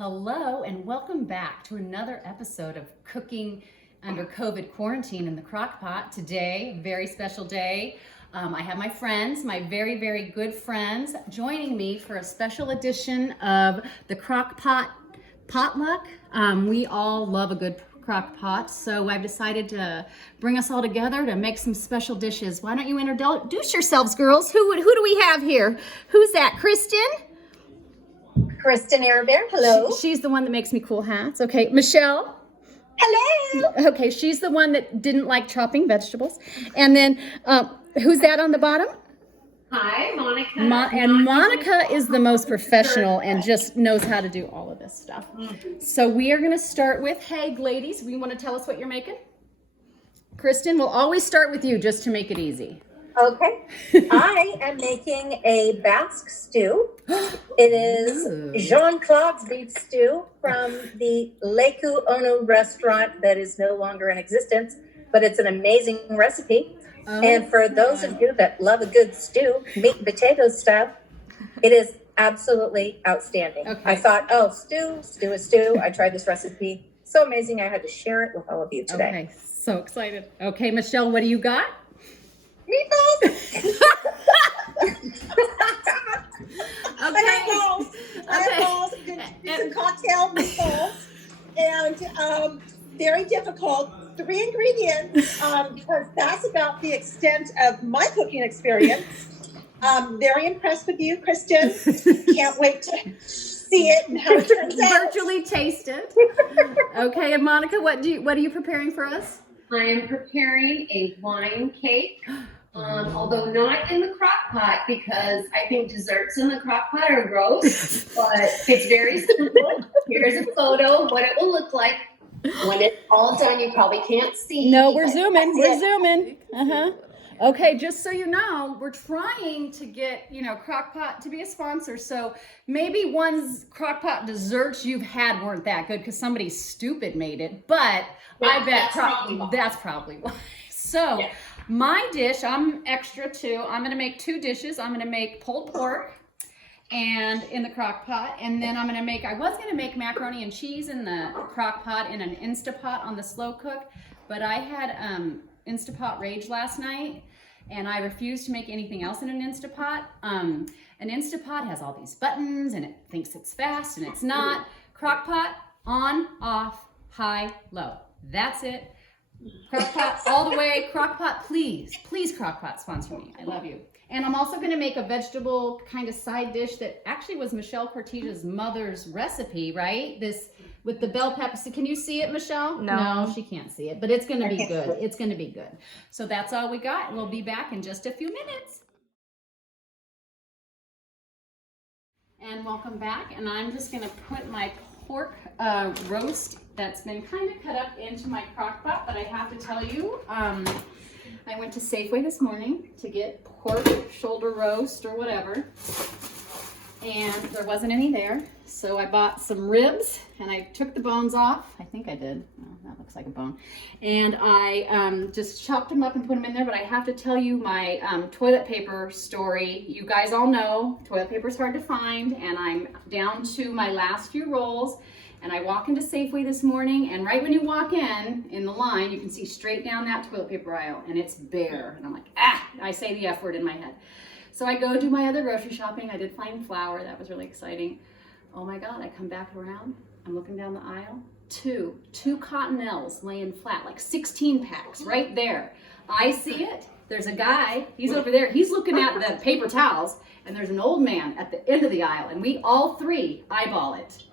Hello and welcome back to another episode of Cooking Under COVID Quarantine in the Crock Pot. Today, very special day. I have my friends, my very, very good friends, joining me for a special edition of the Crock Pot Pot Luck. We all love a good crock pot, so I've decided to bring us all together to make some special dishes. Why don't you introduce yourselves, girls? Who do we have here? Who's that? Kristen? Kristen Arabear, hello. She's the one that makes me cool hats. Okay, Michelle. Hello. Okay, she's the one that didn't like chopping vegetables. And then, who's that on the bottom? Hi, Monica. And Monica is the most professional and just knows how to do all of this stuff. So we are going to start with, hey, ladies, you want to tell us what you're making? Kristen, we'll always start with you just to make it easy. Okay. I am making a Basque stew. It is Jean-Claude's beef stew from the Leku Ono restaurant that is no longer in existence, but it's an amazing recipe. And for those of you that love a good stew, meat and potatoes style, it is absolutely outstanding. Okay. I thought, oh, stew. I tried this recipe. So amazing. I had to share it with all of you today. Okay, so excited. Okay, Michelle, what do you got? Meatballs. Eyeballs, some cocktail meatballs, and very difficult. 3 ingredients, because that's about the extent of my cooking experience. Very impressed with you, Kristen. Can't wait to see it and how it turns out. Virtually taste it. Okay, and Monica, what are you preparing for us? I am preparing a wine cake, although not in the crock pot because I think desserts in the crock pot are gross, but it's very simple. Here's a photo of what it will look like. When it's all done, you probably can't see. No, we're zooming. Okay, just so you know, we're trying to get, Crock Pot to be a sponsor. So maybe one's crock pot desserts you've had weren't that good because somebody stupid made it. But I bet that's probably why. So my dish, I'm extra too. I'm going to make 2 dishes. I'm going to make pulled pork and in the crock pot, and then I was going to make macaroni and cheese in the crock pot in an Instapot on the slow cook, but I had Instapot rage last night and I refused to make anything else in an Instapot. An Instapot has all these buttons and it thinks it's fast and it's not. Crock pot, on, off, high, low. That's it. Crock pot all the way. Crock pot, please crock pot sponsor me. I love you. And I'm also going to make a vegetable kind of side dish that actually was Michelle Cortija's mother's recipe, right? This with the bell peppers. Can you see it, Michelle? No, she can't see it, but it's going to be good. It's going to be good. So that's all we got. We'll be back in just a few minutes. And welcome back. And I'm just going to put my pork roast that's been kind of cut up into my crock pot, but I have to tell you, I went to Safeway this morning to get pork shoulder roast or whatever, and there wasn't any there. So I bought some ribs and I took the bones off. I think I did. Oh, that looks like a bone. And I just chopped them up and put them in there. But I have to tell you my toilet paper story. You guys all know toilet paper is hard to find, and I'm down to my last few rolls. And I walk into Safeway this morning, and right when you walk in the line, you can see straight down that toilet paper aisle, and it's bare. And I'm like, I say the F word in my head. So I go do my other grocery shopping. I did find flour. That was really exciting. Oh my God, I come back around. I'm looking down the aisle. Two Cottonelles laying flat, like 16 packs right there. I see it. There's a guy. He's over there. He's looking at the paper towels, and there's an old man at the end of the aisle, and we all 3 eyeball it.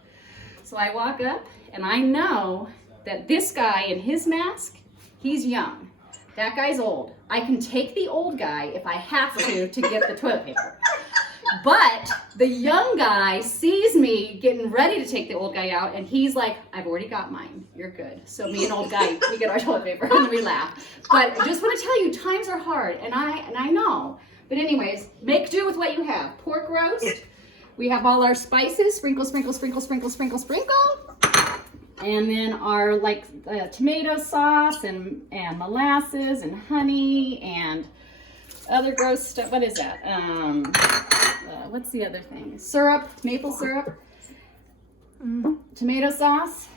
So I walk up, and I know that this guy in his mask, he's young. That guy's old. I can take the old guy if I have to get the toilet paper. But the young guy sees me getting ready to take the old guy out, and he's like, I've already got mine. You're good. So me and old guy, we get our toilet paper, and we laugh. But I just want to tell you, times are hard, and I know. But anyways, make do with what you have. Pork roast. We have all our spices, sprinkle. And then our tomato sauce and molasses and honey and other gross stuff. What is that? What's the other thing? Syrup, maple syrup. tomato sauce,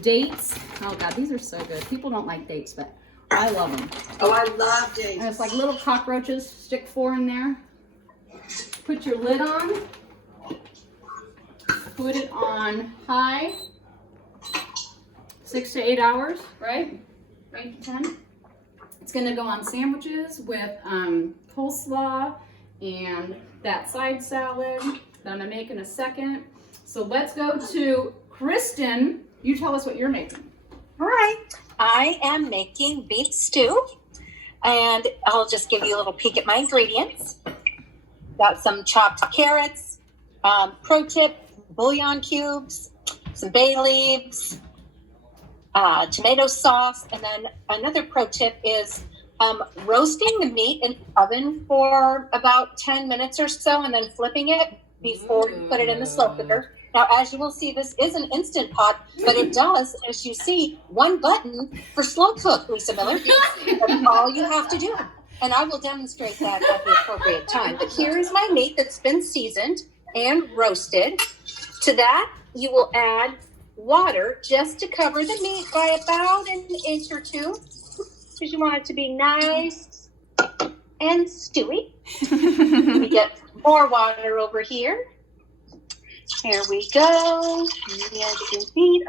dates. Oh God, these are so good. People don't like dates, but I love them. Oh, I love dates. And it's like little cockroaches. Stick 4 in there. Put your lid on. Put it on high. 6 to 8 hours, right? 8 to 10. It's gonna go on sandwiches with coleslaw and that side salad that I'm gonna make in a second. So let's go to Kristen. You tell us what you're making. All right. I am making beef stew, and I'll just give you a little peek at my ingredients. Got some chopped carrots, pro tip, bouillon cubes, some bay leaves, tomato sauce, and then another pro tip is roasting the meat in the oven for about 10 minutes or so, and then flipping it before you put it in the slow cooker. Now, as you will see, this is an Instant Pot, but it does, as you see, one button for slow cook, Lisa Miller. That's all you have to do. And I will demonstrate that at the appropriate time. But here is my meat that's been seasoned and roasted. To that, you will add water just to cover the meat by about an inch or two, because you want it to be nice and stewy. We get more water over here. Here we go.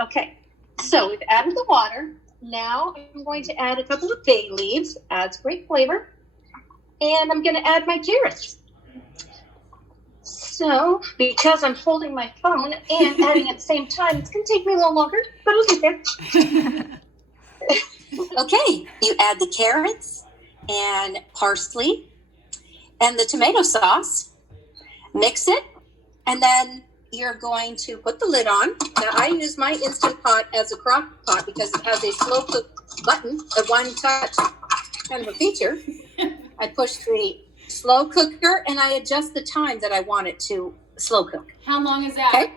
Okay, so we've added the water. Now I'm going to add a couple of bay leaves. Adds great flavor. And I'm going to add my carrots. So, because I'm holding my phone and adding at the same time, it's going to take me a little longer, but I'll get there. Okay, you add the carrots and parsley and the tomato sauce. Mix it, and then you're going to put the lid on. Now, I use my Instant Pot as a crock pot because it has a slow cook button, a one touch kind of a feature. I push the slow cooker and I adjust the time that I want it to slow cook. How long is that? Okay.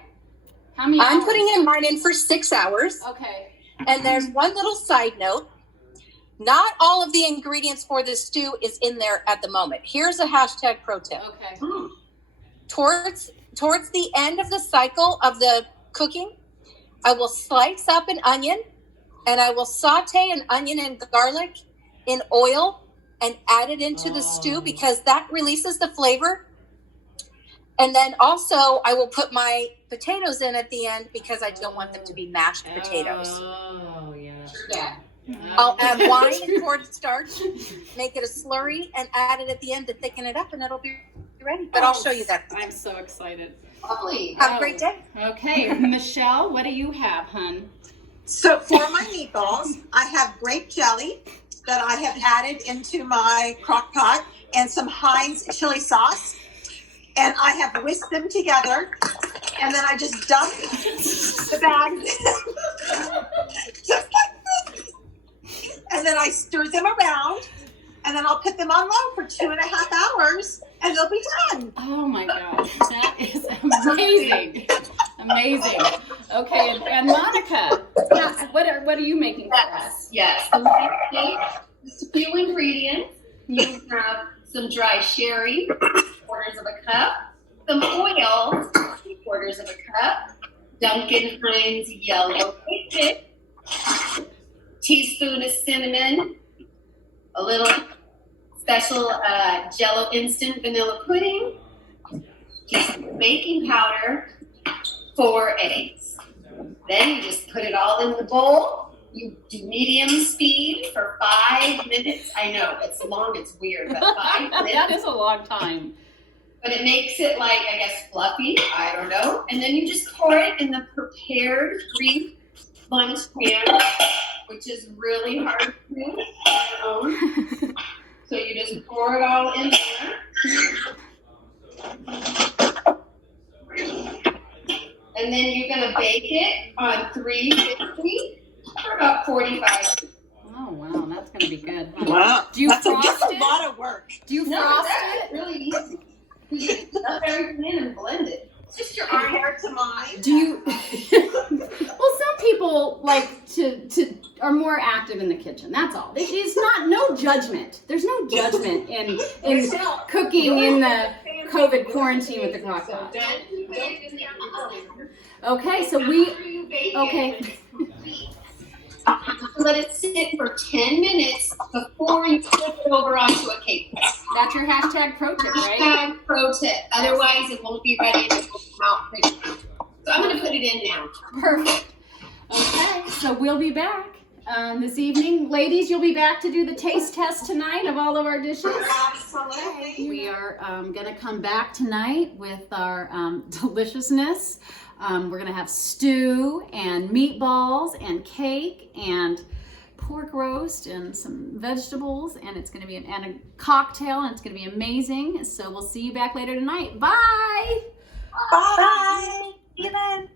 How many I'm hours? putting mine in for 6 hours. Okay. And there's one little side note. Not all of the ingredients for this stew is in there at the moment. Here's a hashtag pro tip. Okay. Towards the end of the cycle of the cooking, I will slice up an onion and I will saute an onion and garlic in oil and add it into the stew because that releases the flavor. And then also I will put my potatoes in at the end because I don't want them to be mashed potatoes. Oh, yeah. Yeah. I'll add wine and cornstarch, make it a slurry, and add it at the end to thicken it up, and it'll be ready. But I'll show you that. I'm so excited. Lovely. Have a great day. Okay, Michelle, what do you have, hun? So for my meatballs, I have grape jelly that I have added into my crock pot and some Heinz chili sauce. And I have whisked them together. And then I just dump the bags just like this. And then I stir them around. And then I'll put them on low for 2.5 hours. And they'll be done. Oh my gosh, that is amazing. Amazing. Okay, and Monica, what are you making for us? Yes. So we take just a few ingredients. You have some dry sherry, 1/4 of a cup, some oil, 3/4 of a cup, Duncan Hines yellow bacon, teaspoon of cinnamon, a little special Jello instant vanilla pudding, teaspoon of baking powder, 4 eggs. Then you just put it all in the bowl. You do medium speed for 5 minutes. I know, it's long, it's weird, but 5 minutes. That is a long time. But it makes it like, I guess, fluffy. I don't know. And then you just pour it in the prepared Greek lunch pan, which is really hard to do on your own. So you just pour it all in there. And then you're going to bake it on 350 for about 45 minutes. Oh wow, that's gonna be good. Wow. Do you That's frost a it? lot of work. Do you No, frost that's it? really easy. You just stuff everything in and blend it. It's just your arm. Compared to mine. Do you? Well, some people like to are more active in the kitchen. That's all. It's not no judgment. There's no judgment in cooking in the COVID quarantine with the crock pot. Okay, so After you bake it, okay. when it's complete, let it sit for 10 minutes before you flip it over onto a cake. That's your hashtag pro tip, right? Hashtag pro tip. Otherwise, it won't be ready to come out pretty. So I'm going to put it in now. Perfect. Okay, so we'll be back this evening. Ladies, you'll be back to do the taste test tonight of all of our dishes. Absolutely. We are going to come back tonight with our deliciousness. We're going to have stew and meatballs and cake and pork roast and some vegetables, and it's going to be and a cocktail, and it's going to be amazing. So we'll see you back later tonight. Bye. Bye. See you then.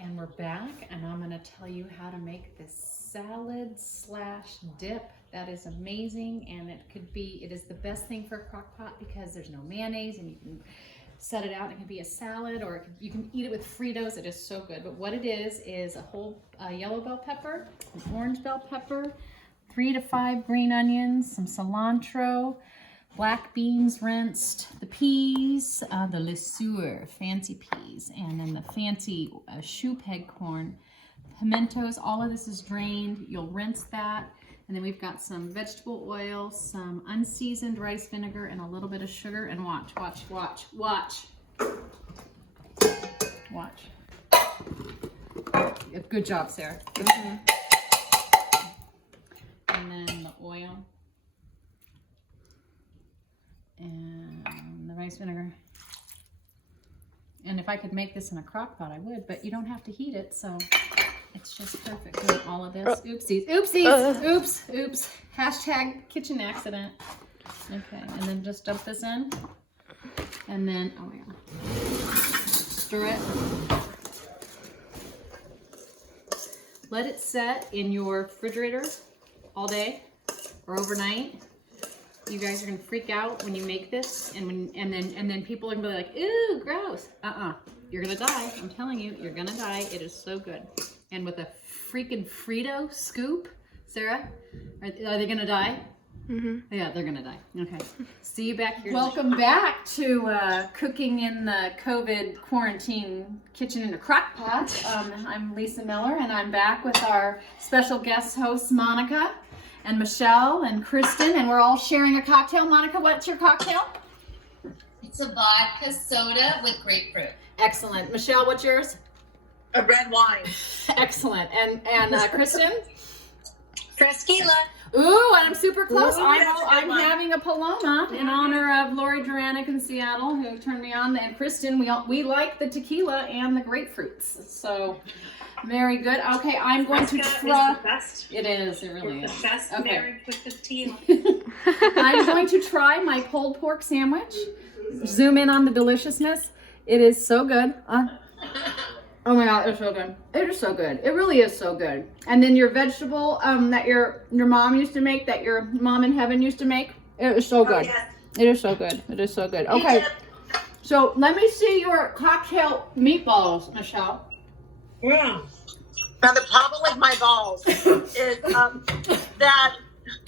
And we're back, and I'm going to tell you how to make this salad / dip. That is amazing, and it is the best thing for a crock pot because there's no mayonnaise, and you can set it out. It can be a salad, or you can eat it with Fritos. It is so good. But what it is a whole yellow bell pepper, an orange bell pepper, 3 to 5 green onions, some cilantro, black beans rinsed, the peas, the lesueur, fancy peas, and then the fancy shoe peg corn, pimentos. All of this is drained. You'll rinse that. And then we've got some vegetable oil, some unseasoned rice vinegar, and a little bit of sugar. And watch, watch, watch, watch. Watch. Good job, Sarah. And then the oil. And the rice vinegar. And if I could make this in a crock pot, I would, but you don't have to heat it, so it's just perfect. Doing all of this. Oopsies, oopsies, oops. Hashtag kitchen accident. Okay, and then just dump this in. And then, oh yeah. Stir it. Let it set in your refrigerator all day or overnight. You guys are gonna freak out when you make this, and then people are gonna be like, "Ew, gross." You're gonna die. I'm telling you, you're gonna die. It is so good. And with a freaking Frito scoop, Sarah, are they gonna die? Mm-hmm. Yeah, they're gonna die. Okay. See you back here. Welcome back to cooking in the COVID quarantine kitchen in a crock pot. I'm Lisa Miller, and I'm back with our special guest hosts, Monica and Michelle and Kristen, and we're all sharing a cocktail. Monica, what's your cocktail? It's a vodka soda with grapefruit. Excellent. Michelle, what's yours? A red wine. Excellent. And Kristen? Fresquila. Ooh, and I'm super close. Ooh, I that's know a good I'm one. having a Paloma in honor of Lori Duranic in Seattle, who turned me on. And Kristen, we like the tequila and the grapefruits. So very good. Okay, I'm going to try. It is. It really is. The best Okay. married with the tequila. I'm going to try my pulled pork sandwich. Zoom in on the deliciousness. It is so good. Oh my God, it's so good. It is so good. It really is so good. And then your vegetable that your mom used to make, that your mom in heaven used to make, it is so good. Oh, yes. It is so good. It is so good. Okay, so let me see your cocktail meatballs, Michelle. Now the problem with my balls is that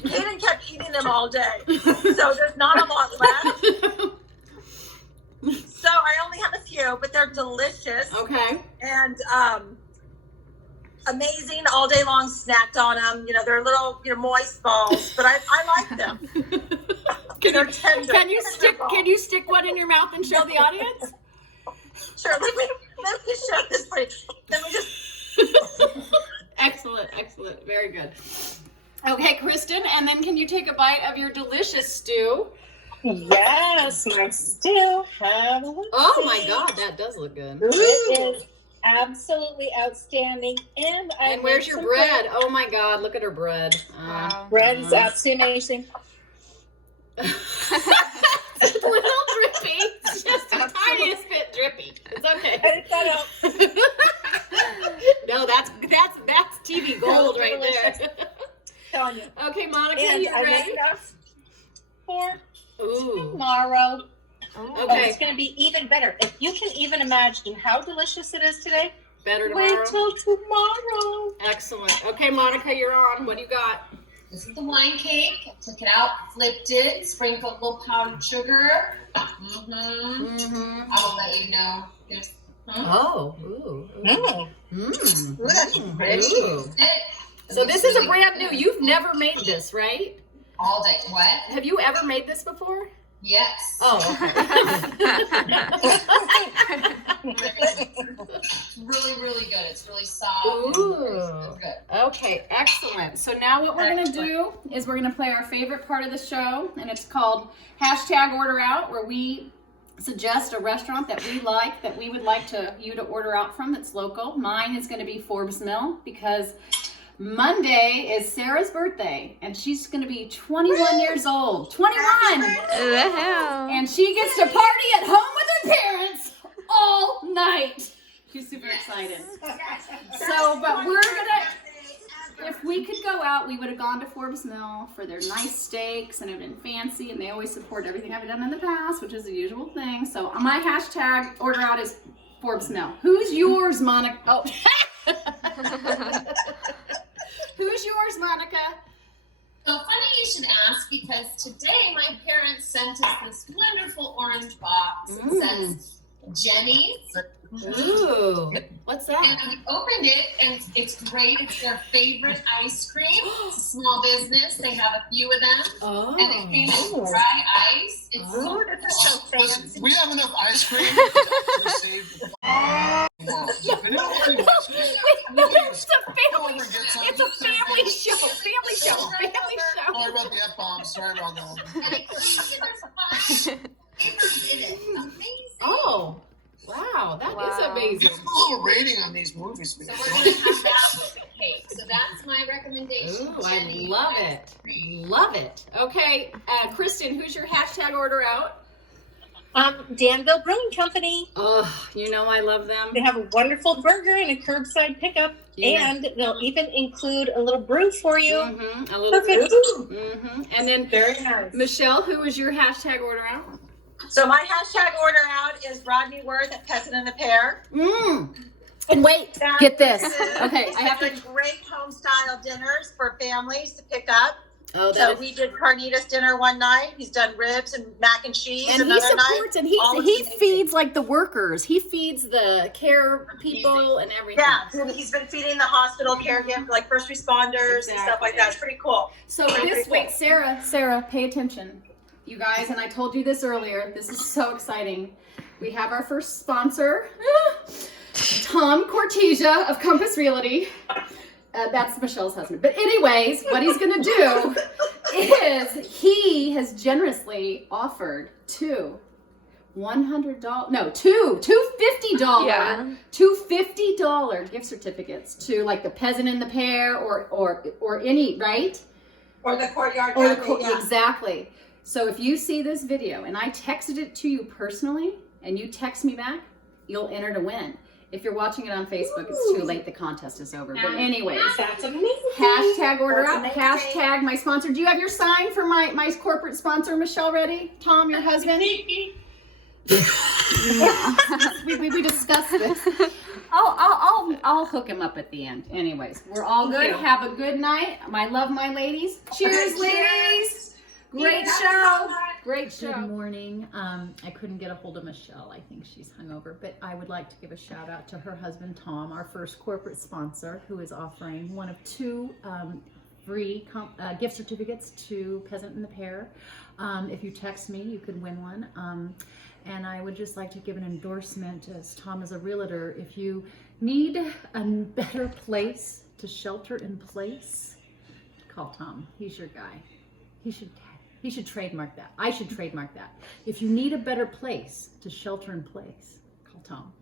Hayden kept eating them all day, so there's not a lot left. So I only have a few, but they're delicious Okay. and amazing all day long. Snacked on them, they're little, moist balls, but I like them. They're tender. Can you stick one in your mouth and show the audience? Sure. Let me show this place. Let me just. Excellent. Very good. Okay, Kristen, and then can you take a bite of your delicious stew? Yes, my stew. Have a look. Oh my God, that does look good. It is absolutely outstanding. And where's made your some bread? Oh my God, look at her bread. Bread is absolutely amazing. It's a little drippy. It's just the tiniest bit drippy. It's okay. Edit that out. No, that's TV gold right there. Telling you. Okay, Monica, And you I made ready? enough for Ooh. tomorrow. Oh, Okay. it's going to be even better. If you can even imagine how delicious it is today, Better wait tomorrow. till tomorrow. Excellent. Okay, Monica, you're on. What do you got? This is the wine cake. I took it out, flipped it, sprinkled a little powdered sugar. I will let you know. Here's, Oh, ooh. Ooh, that's pretty. So this is a brand new. You've never made this, right? All day. What? Have you ever made this before? Yes. Oh, It's really, really good. It's really soft. Ooh. It's good. Okay, excellent. So now what we're going to do is we're going to play our favorite part of the show, and it's called #OrderOut, where we suggest a restaurant that we like, that we would like you to order out from that's local. Mine is going to be Forbes Mill because Monday is Sarah's birthday, and she's going to be 21 years old. 21! And she gets to party at home with her parents all night. She's super excited. So, but we're gonna, if we could go out, we would have gone to Forbes Mill for their nice steaks, and it would have been fancy, and they always support everything I've done in the past, which is the usual thing. So my #OrderOut is Forbes Mill. Who's yours, Monica? Oh. Who's yours, Monica? So funny you should ask, because today my parents sent us this wonderful orange box. It says Jenny's. Ooh, what's that? And we opened it, and it's great. It's their favorite ice cream. It's a small business. They have a few of them. Oh. And it came with dry ice. It's so cool. Listen, we have enough ice cream to save the world. It's a family show. Family show. Sorry about the F-bombs. Sorry about that. And it comes with there's 5 flavors in it. Amazing. Oh, wow, that is amazing. Give them a little rating on these movies. So we're going to have that with the cake. So that's my recommendation. Ooh, I Jenny. love it. Love it. Okay, Kristen, who's your #OrderOut? Danville Brewing Company. Oh, you know I love them. They have a wonderful burger and a curbside pickup, Yeah. and they'll even include a little brew for you. Mm-hmm. A little Perfect. And then Very nice. Michelle, who is your #OrderOut? So my #OrderOut is Rodney Worth at Peasant and the Pear. And wait, get this. Okay, He's I have to. doing great home style dinners for families to pick up. Oh, So that is. we did carnitas dinner one night. He's done ribs and mac and cheese And he another night. supports, and he Always he amazing. feeds like the workers. He feeds the care people and everything. Yeah, he's been feeding the hospital caregiver, like first responders and stuff like that. It's pretty cool. So this, wait, Sarah, pay attention. You guys, and I told you this earlier, this is so exciting. We have our first sponsor, Tom Cortesia of Compass Realty. That's Michelle's husband. But anyways, what he's gonna do is he has generously offered two $100, no, two $50, two $50 gift certificates to like the Peasant and the Pear or any, right? Or the courtyard. Or the cafe, yeah. exactly. So if you see this video and I texted it to you personally and you text me back, you'll enter to win. If you're watching it on Facebook, it's too late. The contest is over. But anyways, That's amazing. #OrderOut, hashtag my sponsor. Do you have your sign for my corporate sponsor, Michelle, ready? Tom, your husband? we discussed this. I'll hook him up at the end. Anyways, we're all good. Have a good night. I love my ladies. Cheers, ladies. Great show. Great show. Good morning. I couldn't get a hold of Michelle. I think she's hungover, but I would like to give a shout out to her husband, Tom, our first corporate sponsor, who is offering one of 2 free gift certificates to Peasant and the Pear. If you text me, you could win one. And I would just like to give an endorsement, as Tom is a realtor. If you need a better place to shelter in place, call Tom. He's your guy. He should trademark that. I should trademark that. If you need a better place to shelter in place, call Tom.